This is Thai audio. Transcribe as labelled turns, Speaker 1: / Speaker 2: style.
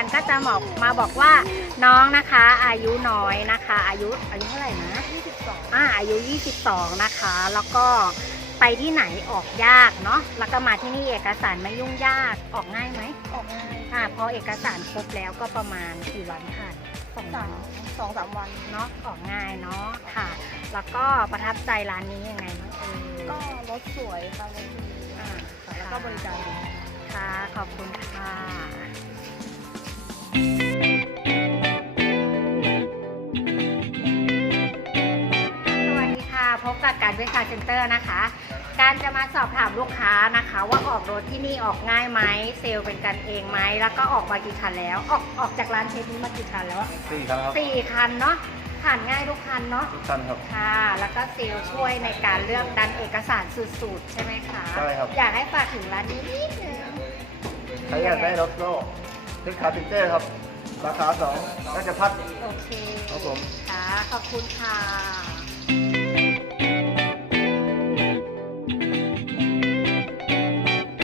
Speaker 1: ก็จะบอกว่าน้องนะคะอายุน้อยนะคะอายุเท่าไหร่นะ22อายุ 22นะคะแล้วก็ไปที่ไหนออกยากเนาะแล้วก็มาที่นี่เอกสารไม่ยุ่งยากออกง่ายไหมออกง่ายพอเอกสารครบแล้วก็ประมาณกี่วันค่ะ2-3 วันเนาะออกง่ายเนาะค่ะแล้วก็ประทับใจร้านนี้ยังไงบ้าง
Speaker 2: ก็รถสวยค่ะรถดีแล้วก็บริการดี
Speaker 1: ค่ะขอบคุณค่ะสวัสดีค่ะพบกับการเวชคาร์เซ็นเตอร์นะคะการจะมาสอบถามลูกค้านะคะว่าออกรถที่นี่ออกง่ายไหมเซลล์เป็นกันเองไหมแล้วก็ออกมากี่คันแล้วออกจากร้านเชฟนี้มากี่คันแล้ว
Speaker 3: 4 คันครับ
Speaker 1: 4 คันเนาะผ่านง่ายทุกคันเนาะ
Speaker 3: ทุกคันครับ
Speaker 1: ค่ะแล้วก็เซลล์ช่วยในการเลือกดันเอกสารสุดๆใช่ไหมคะ
Speaker 3: ใช่ครับ
Speaker 1: อยากให้ฝากถึงร้านนี้นิดนึง
Speaker 3: ใครอยากได้รถโลกเวชคาร์เซ็นเตอร์ครับราคา2ราชพัฒน์
Speaker 1: โอเค
Speaker 3: ครับผม
Speaker 1: ค่ะขอบคุณค่ะ